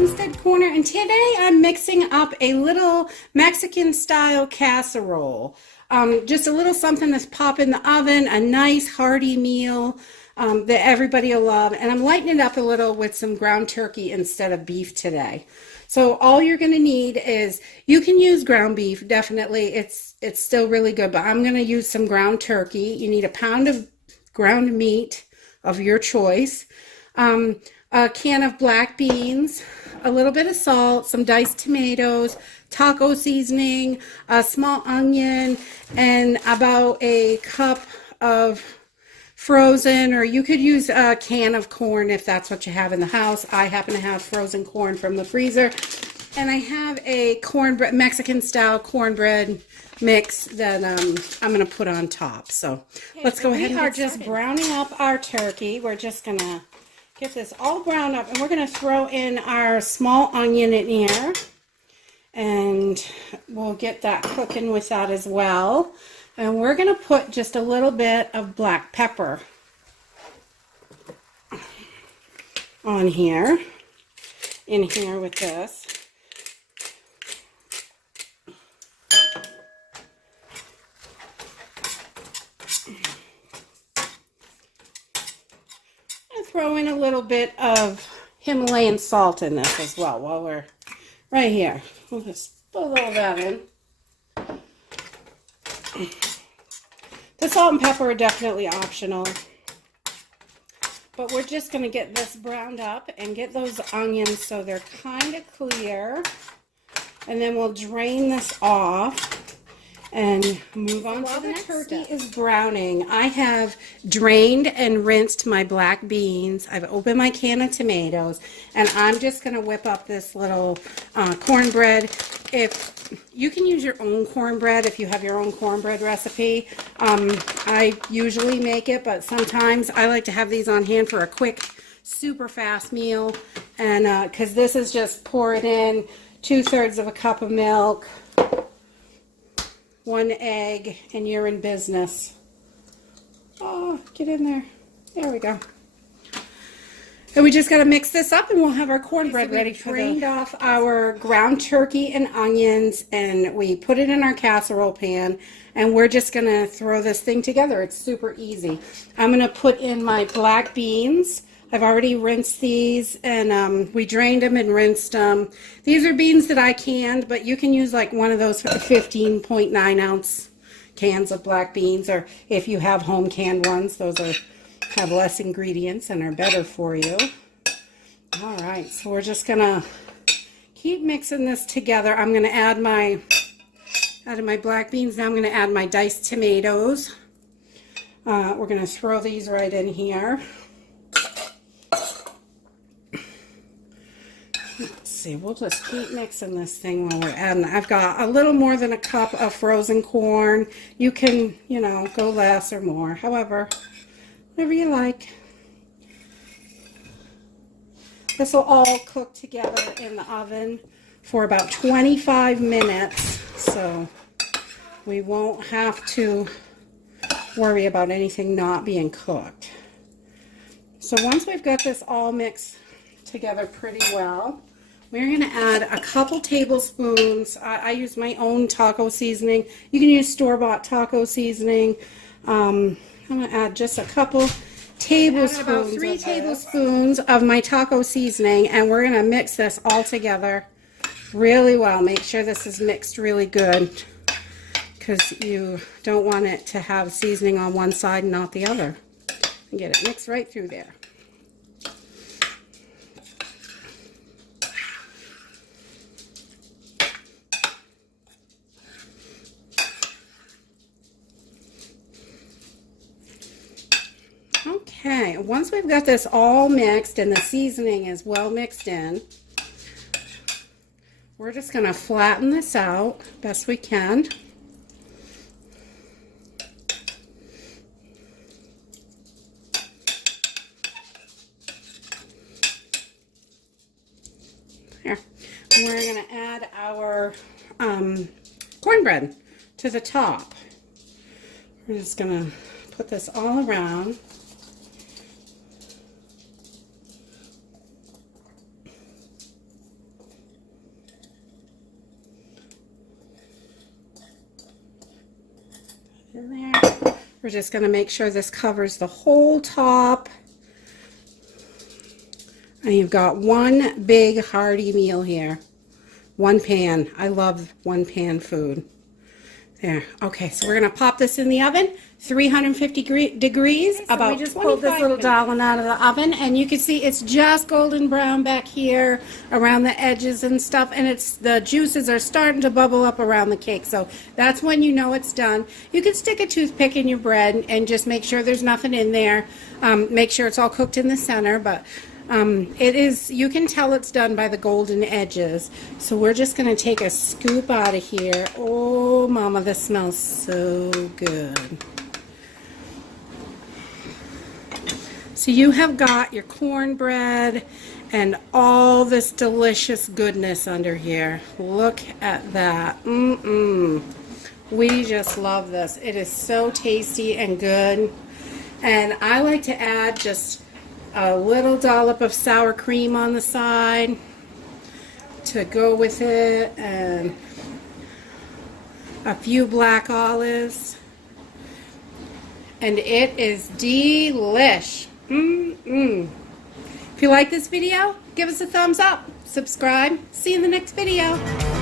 Homestead Corner, and today I'm mixing up a little Mexican style casserole. Just a little something to pop in the oven, a nice hearty meal that everybody will love. And I'm lightening it up a little with some ground turkey instead of beef today. So all you're going to need is, you can use ground beef, definitely. It's still really good, but I'm going to use some ground turkey. You need a pound of ground meat of your choice. A can of black beans, a little bit of salt, some diced tomatoes, taco seasoning, a small onion, and about a cup of frozen, or you could use a can of corn if that's what you have in the house. I happen to have frozen corn from the freezer. And I have a cornbread, Mexican style cornbread mix that I'm going to put on top. So let's go ahead and get started. We are just browning up our turkey. We're just going to get this all browned up, and we're going to throw in our small onion in here, and we'll get that cooking with that as well. And we're going to put just a little bit of black pepper on here, in here with this. Throw in a little bit of Himalayan salt in this as well while we're right here. We'll just put a little of that in. The salt and pepper are definitely optional, but we're just going to get this browned up and get those onions so they're kind of clear, and then we'll drain this off and move on to the next step. While the turkey is browning, I have drained and rinsed my black beans. I've opened my can of tomatoes, and I'm just going to whip up this little cornbread. If you can use your own cornbread, if you have your own cornbread recipe. I usually make it, but sometimes I like to have these on hand for a quick, super fast meal. And because this is just pour it in, 2/3 of a cup of milk, 1 egg, and you're in business. Oh, get in there. There we go. And we just got to mix this up, and we'll have our cornbread ready. Drained off our ground turkey and onions, and we put it in our casserole pan, and we're just going to throw this thing together. It's super easy. I'm going to put in my black beans. I've already rinsed these, and we drained them and rinsed them. These are beans that I canned, but you can use like one of those 15.9 ounce cans of black beans, or if you have home canned ones, those have less ingredients and are better for you. All right, so we're just gonna keep mixing this together. I'm gonna add my black beans. Now I'm gonna add my diced tomatoes. We're gonna throw these right in here. Let's see, we'll just keep mixing this thing while we're adding. I've got a little more than a cup of frozen corn. You can, go less or more, however, whatever you like. This will all cook together in the oven for about 25 minutes, so we won't have to worry about anything not being cooked. So once we've got this all mixed together pretty well, we're going to add a couple tablespoons. I use my own taco seasoning. You can use store-bought taco seasoning. I'm going to add just a couple tablespoons, about 3 tablespoons of my taco seasoning, and we're going to mix this all together really well. Make sure this is mixed really good, because you don't want it to have seasoning on one side and not the other. And get it mixed right through there. Okay, once we've got this all mixed and the seasoning is well mixed in, we're just going to flatten this out best we can. Here. And we're going to add our cornbread to the top. We're just going to put this all around. in there. We're just going to make sure this covers the whole top. And you've got one big hearty meal here. One pan. I love one pan food. There. Okay, so we're going to pop this in the oven, 350 degrees, okay, so about we just pulled this little dollop out of the oven, and you can see it's just golden brown back here around the edges and stuff, and it's the juices are starting to bubble up around the cake, so that's when you know it's done. You can stick a toothpick in your bread and just make sure there's nothing in there. Make sure it's all cooked in the center, but it is, you can tell it's done by the golden edges. So we're just going to take a scoop out of here. Oh, Mama, this smells so good. So you have got your cornbread and all this delicious goodness under here. Look at that. We just love this. It is so tasty and good. And I like to add just a little dollop of sour cream on the side to go with it, and a few black olives, and it is delish. If you like this video, give us a thumbs up, subscribe, see you in the next video.